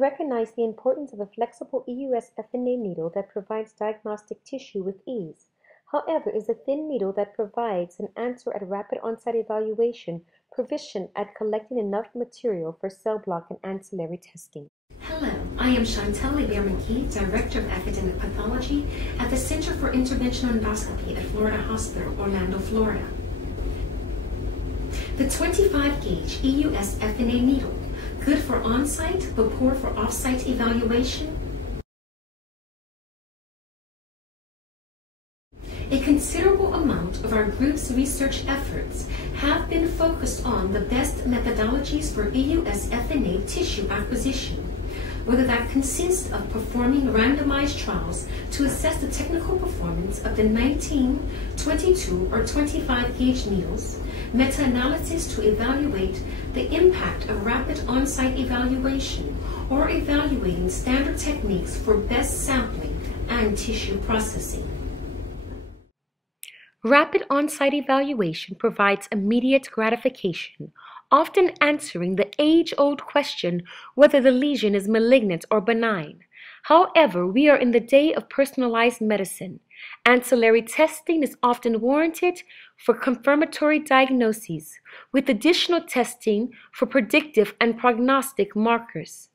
recognize the importance of a flexible EUS-FNA needle that provides diagnostic tissue with ease. However, is a thin needle that provides an answer at rapid on-site evaluation proficient at collecting enough material for cell block and ancillary testing? Hello, I am Shantel Hebert-Magee, Director of Academic Pathology at the Center for Interventional Endoscopy at Florida Hospital, Orlando, Florida. The 25-gauge EUS-FNA needle, good for on-site but poor for off-site evaluation. A considerable amount of our group's research efforts have been focused on the best methodologies for EUS-FNA tissue acquisition, whether that consists of performing randomized trials to assess the technical performance of the 19, 22, or 25-gauge needles, meta-analysis to evaluate the impact of rapid on-site evaluation, or evaluating standard techniques for best sampling and tissue processing. Rapid on-site evaluation provides immediate gratification, often answering the age-old question whether the lesion is malignant or benign. However, we are in the day of personalized medicine. Ancillary testing is often warranted for confirmatory diagnoses, with additional testing for predictive and prognostic markers.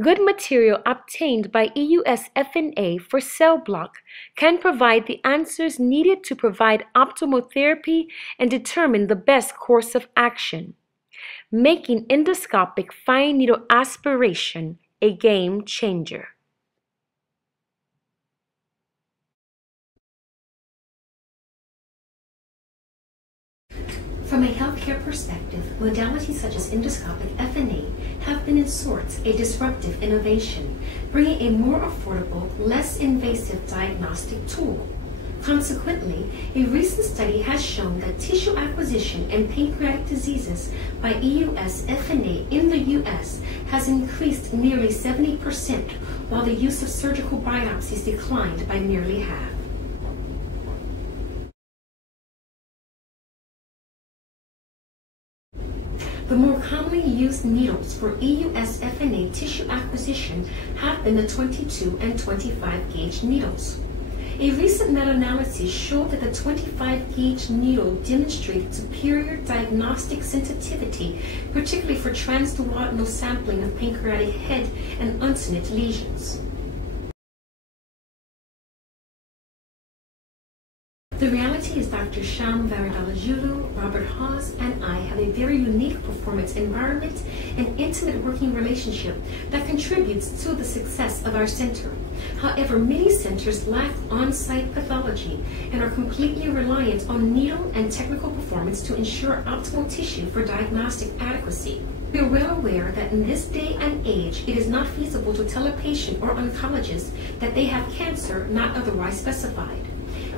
Good material obtained by EUS-FNA for cell block can provide the answers needed to provide optimal therapy and determine the best course of action, making endoscopic fine needle aspiration a game changer. From a healthcare perspective, modalities such as endoscopic FNA have been in sorts a disruptive innovation, bringing a more affordable, less invasive diagnostic tool. Consequently, a recent study has shown that tissue acquisition in pancreatic diseases by EUS-FNA in the U.S. has increased nearly 70%, while the use of surgical biopsies declined by nearly half. The more commonly used needles for EUS-FNA tissue acquisition have been the 22 and 25-gauge needles. A recent meta-analysis showed that the 25-gauge needle demonstrated superior diagnostic sensitivity, particularly for transduodenal sampling of pancreatic head and uncinate lesions. The reality is Dr. Sham Varadalajulu, Robert Haas, and I have a very unique performance environment and intimate working relationship that contributes to the success of our center. However, many centers lack on-site pathology and are completely reliant on needle and technical performance to ensure optimal tissue for diagnostic adequacy. We are well aware that in this day and age, it is not feasible to tell a patient or oncologist that they have cancer not otherwise specified.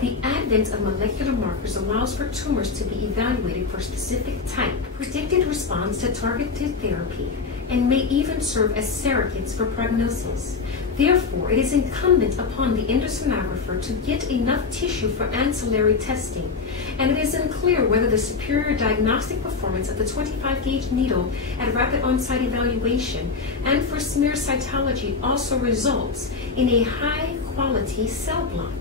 The advent of molecular markers allows for tumors to be evaluated for specific type, predicted response to targeted therapy, and may even serve as surrogates for prognosis. Therefore, it is incumbent upon the endosonographer to get enough tissue for ancillary testing, and it is unclear whether the superior diagnostic performance of the 25-gauge needle at rapid on-site evaluation and for smear cytology also results in a high-quality cell block.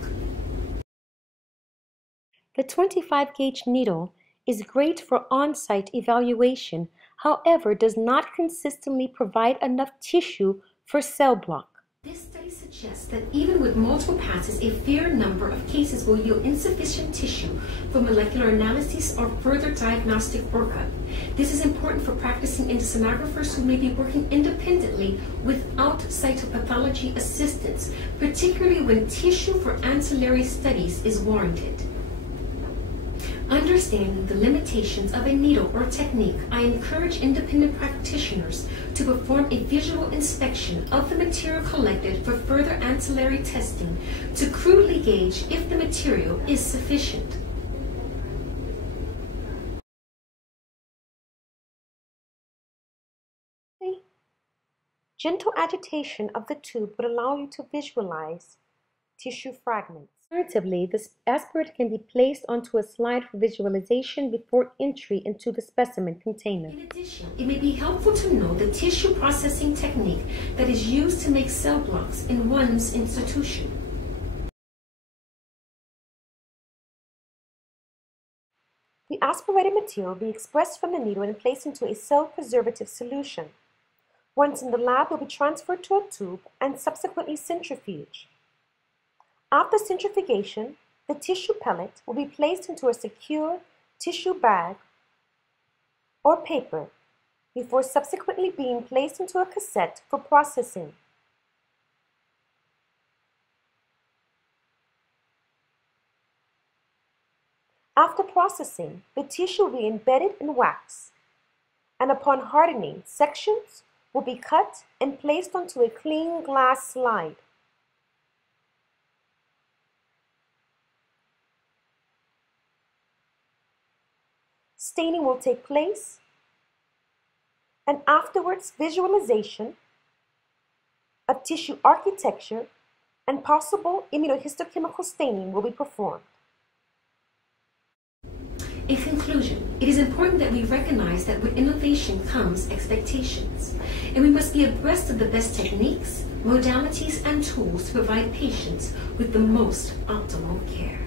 The 25-gauge needle is great for on-site evaluation, however, does not consistently provide enough tissue for cell block. This study suggests that even with multiple passes, a fair number of cases will yield insufficient tissue for molecular analysis or further diagnostic workup. This is important for practicing endosonographers who may be working independently without cytopathology assistance, particularly when tissue for ancillary studies is warranted. Understanding the limitations of a needle or technique, I encourage independent practitioners to perform a visual inspection of the material collected for further ancillary testing to crudely gauge if the material is sufficient. Gentle agitation of the tube would allow you to visualize tissue fragments. Alternatively, the aspirate can be placed onto a slide for visualization before entry into the specimen container. In addition, it may be helpful to know the tissue processing technique that is used to make cell blocks in one's institution. The aspirated material will be expressed from the needle and placed into a cell preservative solution. Once in the lab, it will be transferred to a tube and subsequently centrifuged. After centrifugation, the tissue pellet will be placed into a secure tissue bag or paper before subsequently being placed into a cassette for processing. After processing, the tissue will be embedded in wax, and upon hardening, sections will be cut and placed onto a clean glass slide. Staining will take place, and afterwards visualization of tissue architecture and possible immunohistochemical staining will be performed. In conclusion, it is important that we recognize that with innovation comes expectations, and we must be abreast of the best techniques, modalities, and tools to provide patients with the most optimal care.